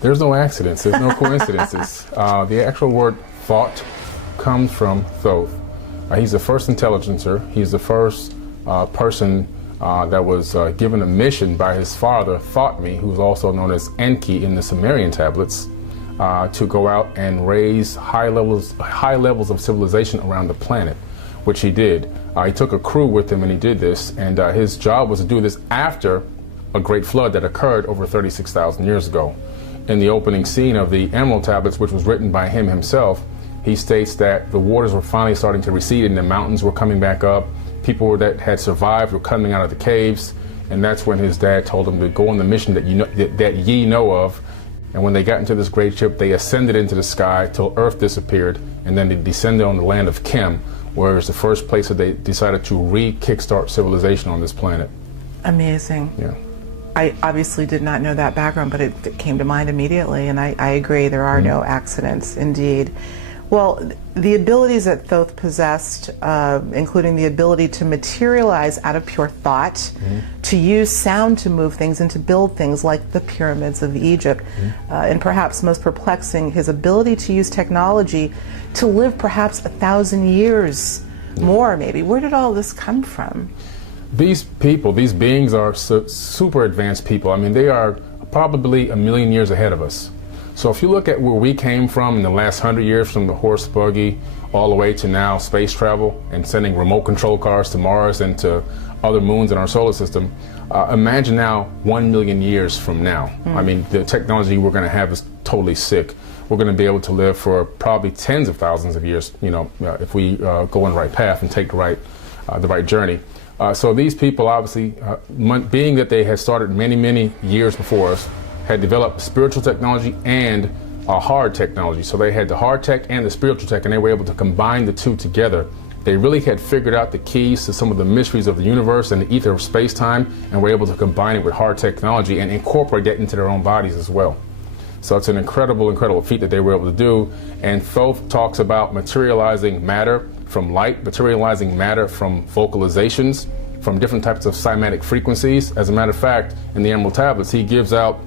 There's no accidents, there's no coincidences. The actual word thought comes from Thoth. He's the first intelligencer. He's the first person that was given a mission by his father, Thoth, who's also known as Enki in the Sumerian tablets, to go out and raise high levels of civilization around the planet, which he did. He took a crew with him and he did this, and his job was to do this after a great flood that occurred over 36,000 years ago. In the opening scene of the Emerald Tablets, which was written by him himself, he states that the waters were finally starting to recede and the mountains were coming back up. People that had survived were coming out of the caves, and that's when his dad told him to go on the mission that ye know of. And when they got into this great ship, they ascended into the sky till Earth disappeared, and then they descended on the land of Kim, where it's the first place that they decided to re-kickstart civilization on this planet. Amazing. Yeah. I obviously did not know that background, but it came to mind immediately, and I agree, there are no accidents, indeed. Well, the abilities that Thoth possessed, including the ability to materialize out of pure thought, to use sound to move things and to build things like the pyramids of Egypt, and perhaps most perplexing, his ability to use technology to live perhaps 1,000 years more, maybe. Where did all this come from? These people, these beings are super advanced people. I mean, they are probably 1 million years ahead of us. So if you look at where we came from in the last 100 years, from the horse buggy all the way to now space travel and sending remote control cars to Mars and to other moons in our solar system, imagine now 1 million years from now. I mean, the technology we're going to have is totally sick. We're going to be able to live for probably tens of thousands of years, you know, if we go on the right path and take the right journey. So these people, obviously, being that they had started many years before us, had developed spiritual technology and hard technology. So they had the hard tech and the spiritual tech, and they were able to combine the two together. They really had figured out the keys to some of the mysteries of the universe and the ether of space-time, and were able to combine it with hard technology and incorporate that into their own bodies as well. So it's an incredible feat that they were able to do. And Thoth talks about materializing matter from light, materializing matter from vocalizations, from different types of cymatic frequencies. As a matter of fact, in the Emerald Tablets, he gives out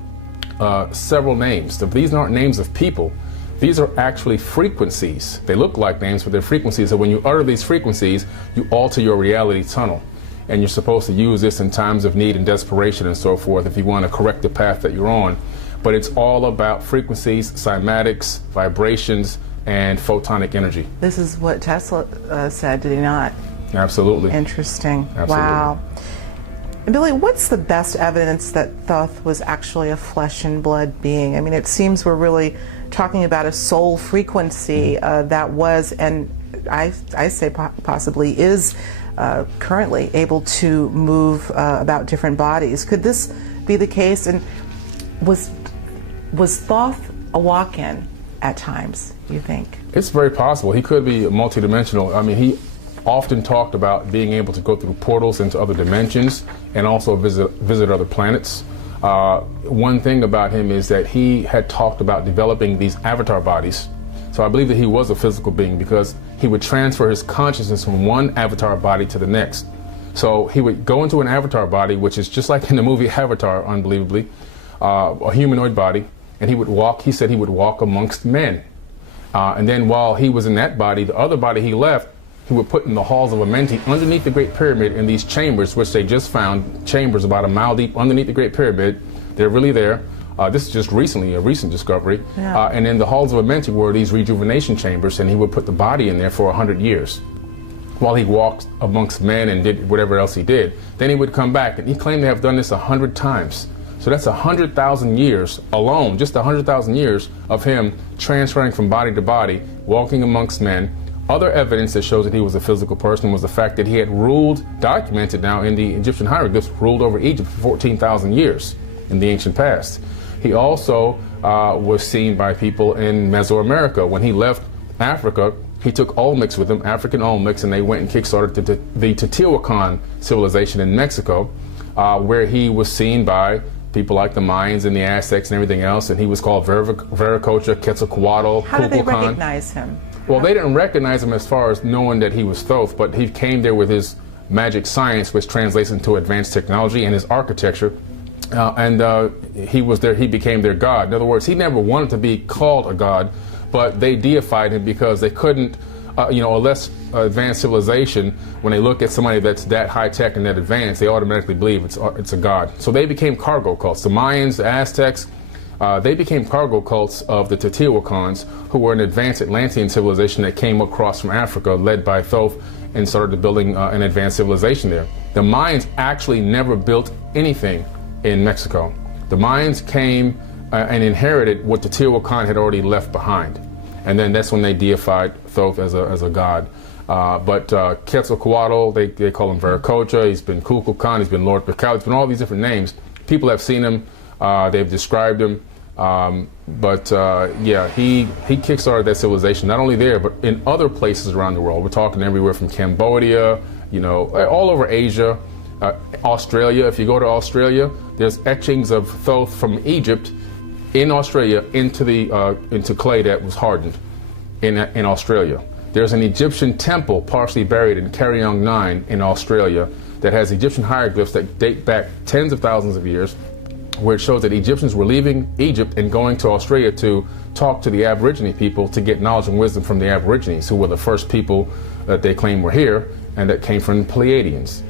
several names. These aren't names of people. These are actually frequencies. They look like names, but they're frequencies. So when you utter these frequencies, you alter your reality tunnel. And you're supposed to use this in times of need and desperation and so forth if you want to correct the path that you're on. But it's all about frequencies, cymatics, vibrations, and photonic energy. This is what Tesla said, did he not? Absolutely. Interesting. Absolutely. Wow. And Billy, what's the best evidence that Thoth was actually a flesh and blood being? I mean, it seems we're really talking about a soul frequency that was, and I say possibly is, currently able to move about different bodies. Could this be the case? And was Thoth a walk-in at times, you think? It's very possible. He could be multidimensional. I mean, he often talked about being able to go through portals into other dimensions and also visit other planets. One thing about him is that he had talked about developing these avatar bodies. So I believe that he was a physical being because he would transfer his consciousness from one avatar body to the next. So he would go into an avatar body, which is just like in the movie Avatar, unbelievably, a humanoid body, and he would walk, he said he would walk amongst men. And then while he was in that body, the other body he left, he would put in the halls of Amenti underneath the Great Pyramid in these chambers, which they just found, chambers about 1 mile deep underneath the Great Pyramid. They're really there. This is just recently, a recent discovery. Yeah. And in the halls of Amenti were these rejuvenation chambers, and he would put the body in there for 100 years while he walked amongst men and did whatever else he did. Then he would come back, and he claimed to have done this 100 times. So that's 100,000 years alone, just 100,000 years of him transferring from body to body, walking amongst men. Other evidence that shows that he was a physical person was the fact that he had ruled, documented now in the Egyptian hieroglyphs, ruled over Egypt for 14,000 years in the ancient past. He also was seen by people in Mesoamerica. When he left Africa, he took Olmecs with him, African Olmecs, and they went and kickstarted the Teotihuacan civilization in Mexico, where he was seen by people like the Mayans and the Aztecs and everything else, and he was called Viracocha, Quetzalcoatl, How did they Kukulkan. recognize him? Well, they didn't recognize him as far as knowing that he was Thoth, but he came there with his magic science, which translates into advanced technology, and his architecture, He was there. He became their god. In other words, he never wanted to be called a god, but they deified him because they couldn't, a less advanced civilization, when they look at somebody that's that high tech and that advanced, they automatically believe it's a god. So they became cargo cults. The Mayans, the Aztecs, they became cargo cults of the Teotihuacans, who were an advanced Atlantean civilization that came across from Africa, led by Thoth, and started building an advanced civilization there. The Mayans actually never built anything in Mexico. The Mayans came and inherited what the Teotihuacan had already left behind. And then that's when they deified Thoth as a god. But Quetzalcoatl, they call him Viracocha, he's been Kukulkan, he's been Lord Pecado, he's been all these different names. People have seen him, they've described him. Yeah, he kickstarted that civilization, not only there, but in other places around the world. We're talking everywhere from Cambodia, all over Asia, Australia. If you go to Australia, there's etchings of Thoth from Egypt in Australia into clay that was hardened in Australia. There's an Egyptian temple partially buried in Karyong 9 in Australia that has Egyptian hieroglyphs that date back tens of thousands of years, where it shows that Egyptians were leaving Egypt and going to Australia to talk to the Aborigine people to get knowledge and wisdom from the Aborigines, who were the first people that they claim were here and that came from the Pleiadians.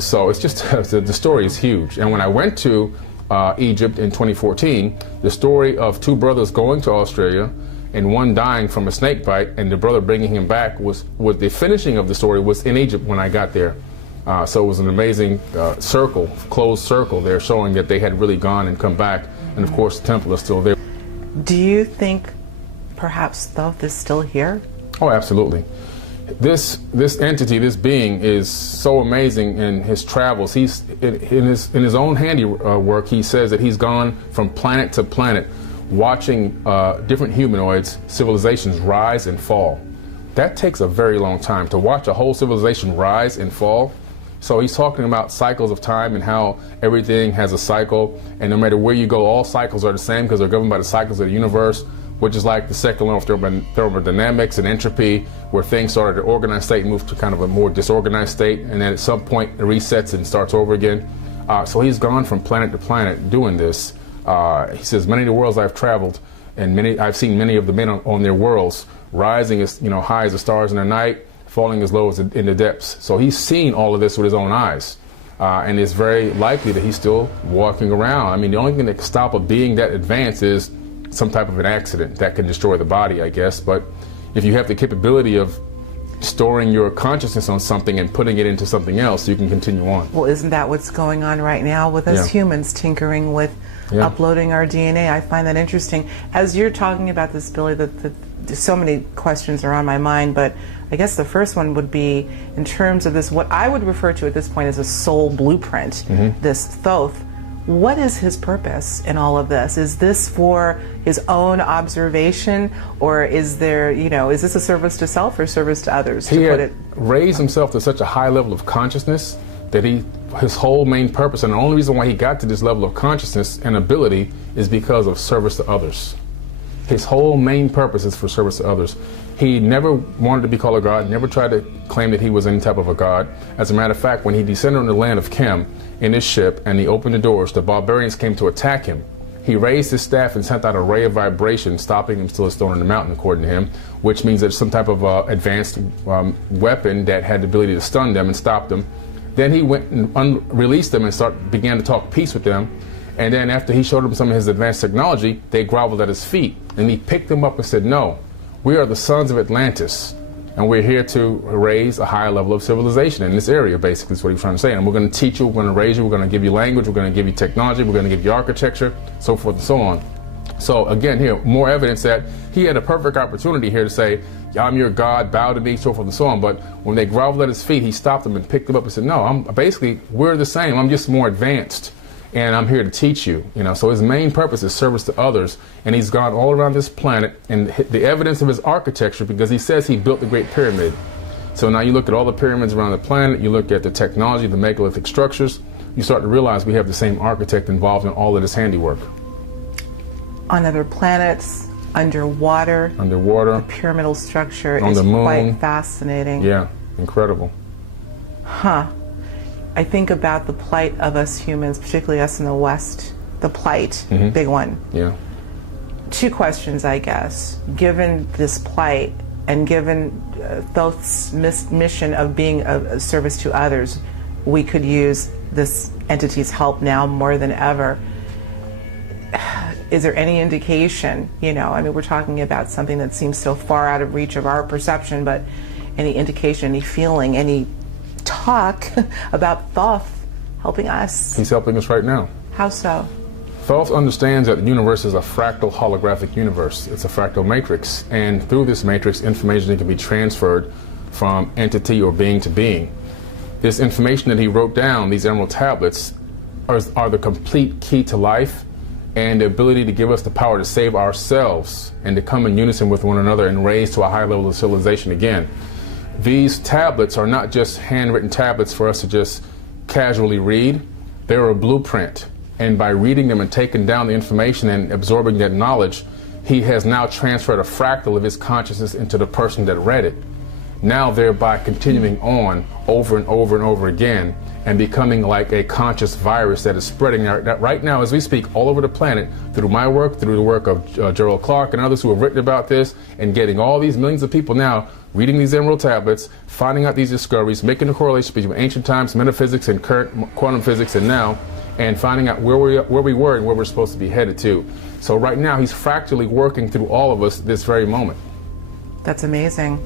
So it's just, the story is huge. And when I went to Egypt in 2014, the story of two brothers going to Australia and one dying from a snake bite and the brother bringing him back was the finishing of the story was in Egypt when I got there. So it was an amazing closed circle there, showing that they had really gone and come back. And of course, the temple is still there. Do you think perhaps Thoth is still here? Oh, absolutely. This entity, this being, is so amazing in his travels. He's in his own handiwork. He says that he's gone from planet to planet, watching different humanoids, civilizations rise and fall. That takes a very long time to watch a whole civilization rise and fall. So he's talking about cycles of time and how everything has a cycle, and no matter where you go, all cycles are the same because they're governed by the cycles of the universe, which is like the second law of thermodynamics and entropy, where things start at an organized state and move to kind of a more disorganized state, and then at some point it resets and starts over again. So he's gone from planet to planet doing this. He says, many of the worlds I've traveled, and I've seen many of the men on their worlds rising as high as the stars in the night, falling as low as in the depths. So he's seen all of this with his own eyes. And it's very likely that he's still walking around. I mean, the only thing that can stop a being that advanced is some type of an accident that can destroy the body, I guess. But if you have the capability of storing your consciousness on something and putting it into something else, you can continue on. Well, isn't that what's going on right now with us humans tinkering with uploading our DNA? I find that interesting. As you're talking about this, Billy, so many questions are on my mind, but I guess the first one would be in terms of this, what I would refer to at this point as a soul blueprint, this Thoth. What is his purpose in all of this? Is this for his own observation, or is there, is this a service to self or service to others? He had raised himself to such a high level of consciousness that his whole main purpose, and the only reason why he got to this level of consciousness and ability, is because of service to others. His whole main purpose is for service to others. He never wanted to be called a god, never tried to claim that he was any type of a god. As a matter of fact, when he descended on the land of Chem in his ship and he opened the doors, the barbarians came to attack him. He raised his staff and sent out a ray of vibration, stopping him still a stone in the mountain, according to him, which means that some type of advanced weapon that had the ability to stun them and stop them. Then he went and released them and began to talk peace with them. And then after he showed them some of his advanced technology, they groveled at his feet. And he picked them up and said, no, we are the sons of Atlantis, and we're here to raise a higher level of civilization in this area, basically, is what he was trying to say. And we're going to teach you, we're going to raise you, we're going to give you language, we're going to give you technology, we're going to give you architecture, so forth and so on. So again, here, more evidence that he had a perfect opportunity here to say, I'm your God, bow to me, so forth and so on. But when they groveled at his feet, he stopped them and picked them up and said, no, we're the same, I'm just more advanced. And I'm here to teach you, So his main purpose is service to others, and he's gone all around this planet, and the evidence of his architecture, because he says he built the Great Pyramid. So now you look at all the pyramids around the planet, you look at the technology, the megalithic structures, you start to realize we have the same architect involved in all of this handiwork. On other planets, underwater, the pyramidal structure on is the moon. Quite fascinating. Yeah, incredible. Huh. I think about the plight of us humans, particularly us in the West, the plight, big one. Yeah. Two questions, I guess. Given this plight and given Thoth's mission of being a service to others, we could use this entity's help now more than ever. Is there any indication, you know, I mean, we're talking about something that seems so far out of reach of our perception, but any indication, any feeling, any talk about Thoth helping us? He's helping us right now. How so? Thoth understands that the universe is a fractal holographic universe. It's a fractal matrix, and through this matrix, information can be transferred from entity or being to being. This information that he wrote down, these emerald tablets, are the complete key to life and the ability to give us the power to save ourselves and to come in unison with one another and raise to a high level of civilization again. These tablets are not just handwritten tablets for us to just casually read. They're a blueprint. And by reading them and taking down the information and absorbing that knowledge, he has now transferred a fractal of his consciousness into the person that read it. Now thereby continuing on over and over and over again and becoming like a conscious virus that is spreading right now as we speak all over the planet through my work, through the work of Gerald Clark and others who have written about this, and getting all these millions of people now reading these emerald tablets, finding out these discoveries, making the correlation between ancient times, metaphysics, and current quantum physics, and now, and finding out where we were and where we're supposed to be headed to. So right now he's fractally working through all of us this very moment. That's amazing.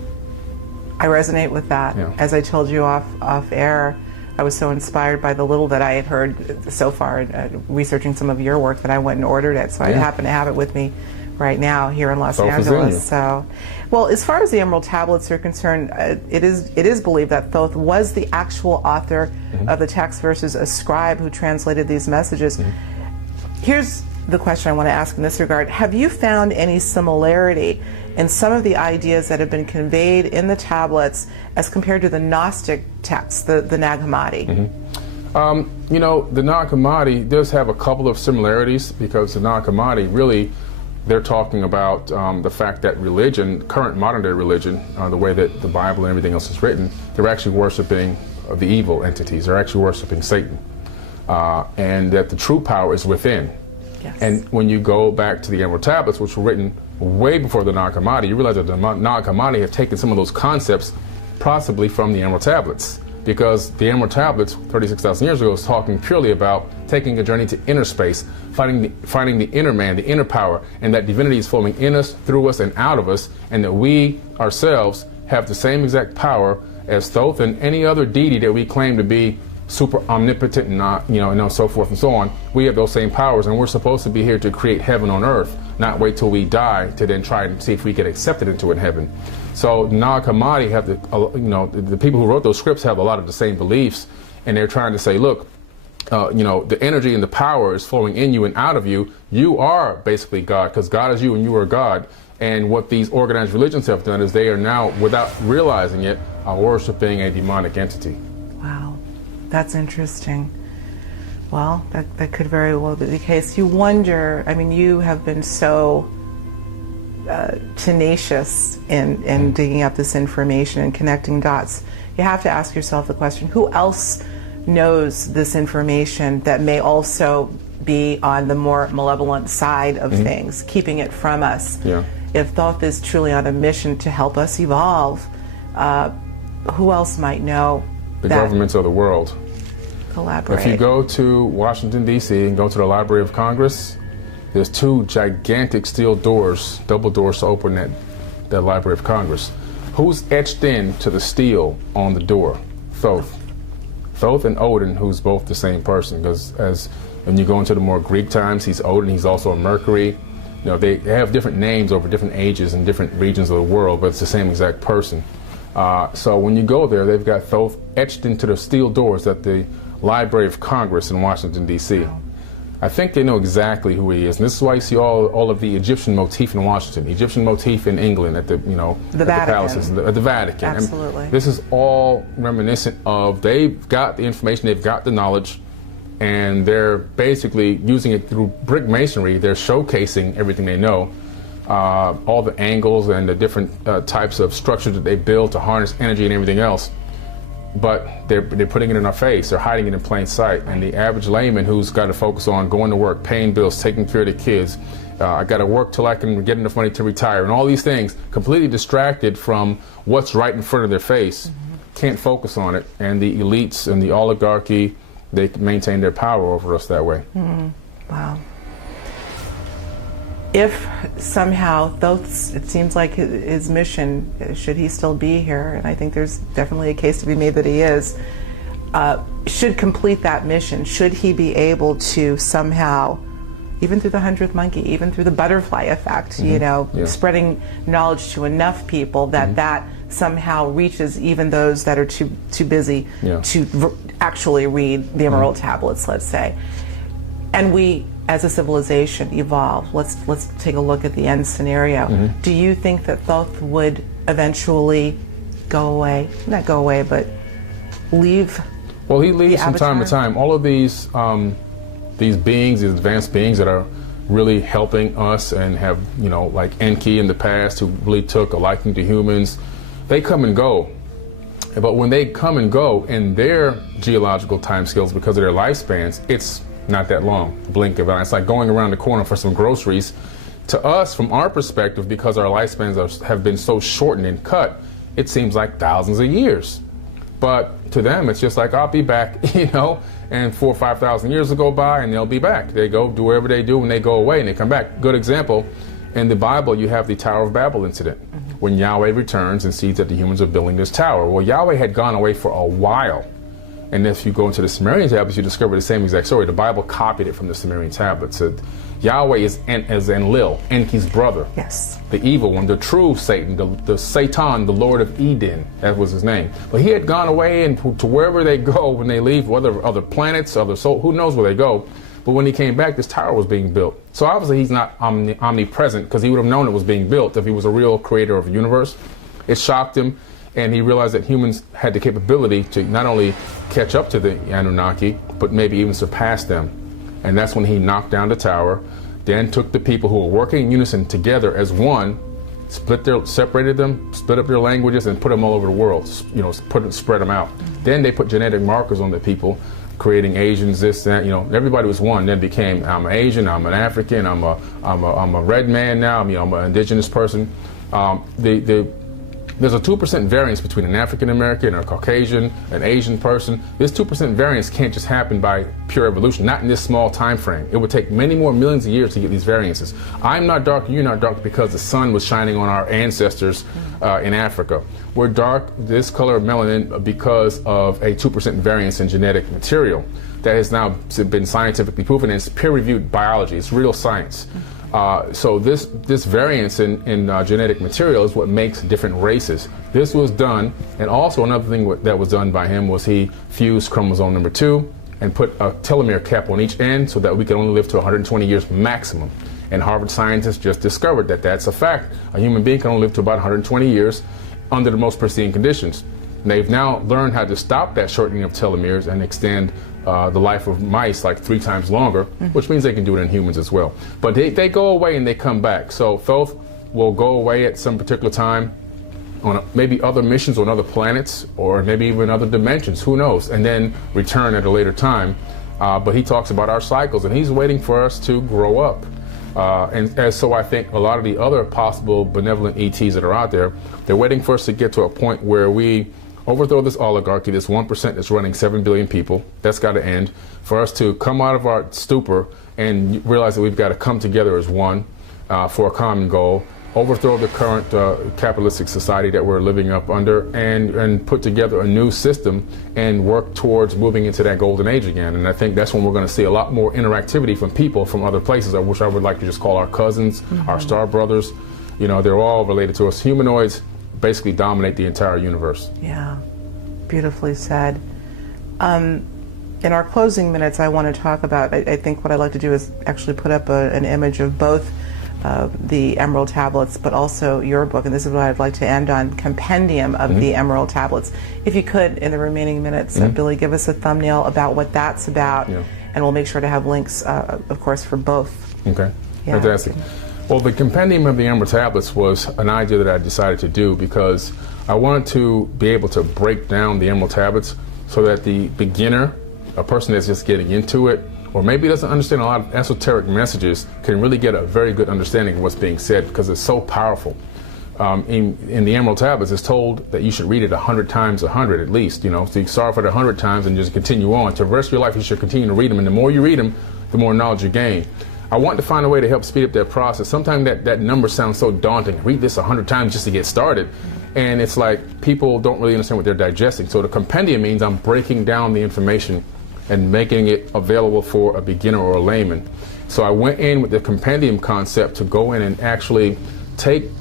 I resonate with that. Yeah. As I told you off air, I was so inspired by the little that I had heard so far, researching some of your work, that I went and ordered it. So I happen to have it with me right now here in Los Angeles. So, well, as far as the emerald tablets are concerned, it is believed that Thoth was the actual author of the text versus a scribe who translated these messages. Here's the question I want to ask in this regard. Have you found any similarity in some of the ideas that have been conveyed in the tablets as compared to the Gnostic texts, the Nag Hammadi? You know, the Nag Hammadi does have a couple of similarities, because the Nag Hammadi really, they're talking about the fact that religion, current modern day religion, the way that the Bible and everything else is written, they're actually worshiping the evil entities. They're actually worshiping Satan. And that the true power is within. Yes. And when you go back to the Emerald Tablets, which were written way before the Nag Hammadi, you realize that the Nag Hammadi have taken some of those concepts possibly from the Emerald Tablets, because the Emerald Tablets 36,000 years ago was talking purely about taking a journey to inner space, finding the inner man, the inner power, and that divinity is flowing in us, through us, and out of us, and that we ourselves have the same exact power as Thoth and any other deity that we claim to be super omnipotent and so forth and so on. We have those same powers, and we're supposed to be here to create heaven on earth, not wait till we die to then try and see if we get accepted into it in heaven. So Nag Hammadi have the people who wrote those scripts have a lot of the same beliefs, and they're trying to say, look, the energy and the power is flowing in you and out of you. You are basically God, because God is you and you are God. And what these organized religions have done is they are now, without realizing it, are worshiping a demonic entity. Wow, that's interesting. Well, that could very well be the case. You wonder, I mean, you have been so tenacious in digging up this information and connecting dots. You have to ask yourself the question, who else knows this information that may also be on the more malevolent side of things, keeping it from us? Yeah. If Thoth is truly on a mission to help us evolve, who else might know? The governments of the world. Collaborate. If you go to Washington, D.C. and go to the Library of Congress, there's two gigantic steel doors, double doors to open that Library of Congress. Who's etched into the steel on the door? Thoth. Thoth and Odin, who's both the same person, because as when you go into the more Greek times, he's Odin, he's also a Mercury. They have different names over different ages and different regions of the world, but it's the same exact person. So when you go there, they've got Thoth etched into the steel doors at the Library of Congress in Washington, D.C. I think they know exactly who he is, and this is why you see all of the Egyptian motif in Washington, Egyptian motif in England at the palaces, the Vatican. Absolutely. And this is all reminiscent of, they've got the information, they've got the knowledge, and they're basically using it through brick masonry. They're showcasing everything they know, all the angles and the different types of structures that they build to harness energy and everything else. but they're putting it in our face. They're hiding it in plain sight. And the average layman who's got to focus on going to work, paying bills, taking care of the kids, I got to work till I can get enough money to retire, and all these things, completely distracted from what's right in front of their face, can't focus on it. And the elites and the oligarchy, they maintain their power over us that way. Wow. If somehow Thoth, it seems like his mission, should he still be here, and I think there's definitely a case to be made that he is, should complete that mission, should he be able to somehow, even through the 100th monkey, even through the butterfly effect, you know, spreading knowledge to enough people that that somehow reaches even those that are too busy to actually read the Emerald Tablets, let's say. And we, as a civilization, evolve. Let's take a look at the end scenario. Do you think that Thoth would eventually go away? Not go away, but leave? Well, he leaves from time to time. All of these beings, these advanced beings that are really helping us and have, you know, like Enki in the past, who really took a liking to humans, they come and go. But when they come and go in their geological timescales, because of their lifespans, it's not that long, blink of an eye. It's like going around the corner for some groceries. To us, from our perspective, because our lifespans have been so shortened and cut, it seems like thousands of years. But to them, it's just like, I'll be back, you know, and 4,000 or 5,000 years will go by and they'll be back. They go do whatever they do and they go away and they come back. Good example, in the Bible, you have the Tower of Babel incident, when Yahweh returns and sees that the humans are building this tower. Well, Yahweh had gone away for a while. And if you go into the Sumerian tablets, you discover the same exact story. The Bible copied it from the Sumerian tablets. Yahweh is Enlil, Enki's brother. Yes. The evil one, the true Satan, the Satan, the Lord of Eden. That was his name. But he had gone away, and to wherever they go when they leave, whether other planets, other soul, who knows where they go. But when he came back, this tower was being built. So obviously he's not omnipresent, because he would have known it was being built if he was a real creator of the universe. It shocked him. And he realized that humans had the capability to not only catch up to the Anunnaki, but maybe even surpass them. And that's when he knocked down the tower, then took the people who were working in unison together as one, separated them, split up their languages, and put them all over the world, you know, spread them out. Then they put genetic markers on the people, creating Asians, this, that, you know, everybody was one. Then became, I'm an Asian, I'm an African, I'm a red man now, I'm an indigenous person. There's a 2% variance between an African American, a Caucasian, an Asian person. This 2% variance can't just happen by pure evolution, not in this small time frame. It would take many more millions of years to get these variances. I'm not dark, you're not dark, because the sun was shining on our ancestors in Africa. We're dark, this color of melanin, because of a 2% variance in genetic material that has now been scientifically proven, and it's peer-reviewed biology, it's real science. So this variance in genetic material is what makes different races. This was done, and also another thing that was done by him was he fused chromosome number 2 and put a telomere cap on each end so that we could only live to 120 years maximum. And Harvard scientists just discovered that that's a fact. A human being can only live to about 120 years under the most pristine conditions. And they've now learned how to stop that shortening of telomeres and extend the life of mice like 3 times longer, which means they can do it in humans as well. But they go away and they come back. So Thoth will go away at some particular time on maybe other missions on other planets, or maybe even other dimensions, who knows, and then return at a later time. But he talks about our cycles, and he's waiting for us to grow up. So I think a lot of the other possible benevolent ETs that are out there, they're waiting for us to get to a point where we overthrow this oligarchy, this 1% that's running 7 billion people. That's got to end. For us to come out of our stupor and realize that we've got to come together as one for a common goal, overthrow the current capitalistic society that we're living up under, and put together a new system and work towards moving into that golden age again. And I think that's when we're going to see a lot more interactivity from people from other places, which I would like to just call our cousins, our star brothers. You know, they're all related to us. Humanoids basically dominate the entire universe. Yeah, beautifully said. In our closing minutes, I want to talk about, I think what I'd like to do is actually put up an image of both the Emerald Tablets, but also your book, and this is what I'd like to end on, Compendium of the Emerald Tablets. If you could, in the remaining minutes, Billy, give us a thumbnail about what that's about, and we'll make sure to have links, of course, for both. Okay, fantastic. Well, the Compendium of the Emerald Tablets was an idea that I decided to do because I wanted to be able to break down the Emerald Tablets so that the beginner, a person that's just getting into it, or maybe doesn't understand a lot of esoteric messages, can really get a very good understanding of what's being said because it's so powerful. In the Emerald Tablets, it's told that you should read it 100 times 100 at least, so you start off at 100 times and just continue on. To the rest of your life, you should continue to read them, and the more you read them, the more knowledge you gain. I want to find a way to help speed up that process. Sometimes that number sounds so daunting. Read this 100 times just to get started. And it's like people don't really understand what they're digesting. So the compendium means I'm breaking down the information and making it available for a beginner or a layman. So I went in with the compendium concept to go in and actually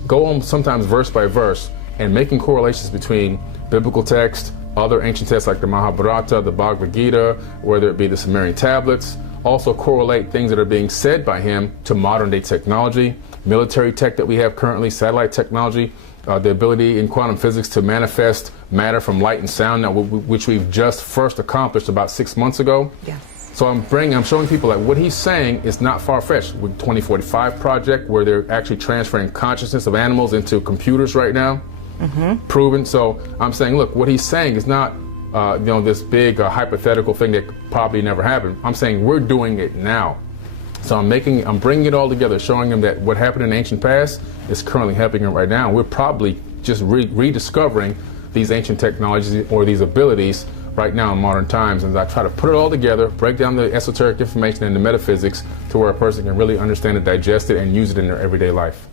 go on sometimes verse by verse and making correlations between biblical text, other ancient texts like the Mahabharata, the Bhagavad Gita, whether it be the Sumerian tablets, also correlate things that are being said by him to modern day technology, military tech that we have currently, satellite technology, the ability in quantum physics to manifest matter from light and sound, now, which we've just first accomplished about 6 months ago. Yes. So I'm showing people that what he's saying is not far-fetched. With 2045 project, where they're actually transferring consciousness of animals into computers right now, proven. So I'm saying, look, what he's saying is not this big hypothetical thing that probably never happened. I'm saying we're doing it now. So I'm bringing it all together, showing them that what happened in the ancient past is currently happening right now. We're probably just rediscovering these ancient technologies or these abilities right now in modern times. And I try to put it all together, break down the esoteric information and the metaphysics to where a person can really understand it, digest it, and use it in their everyday life.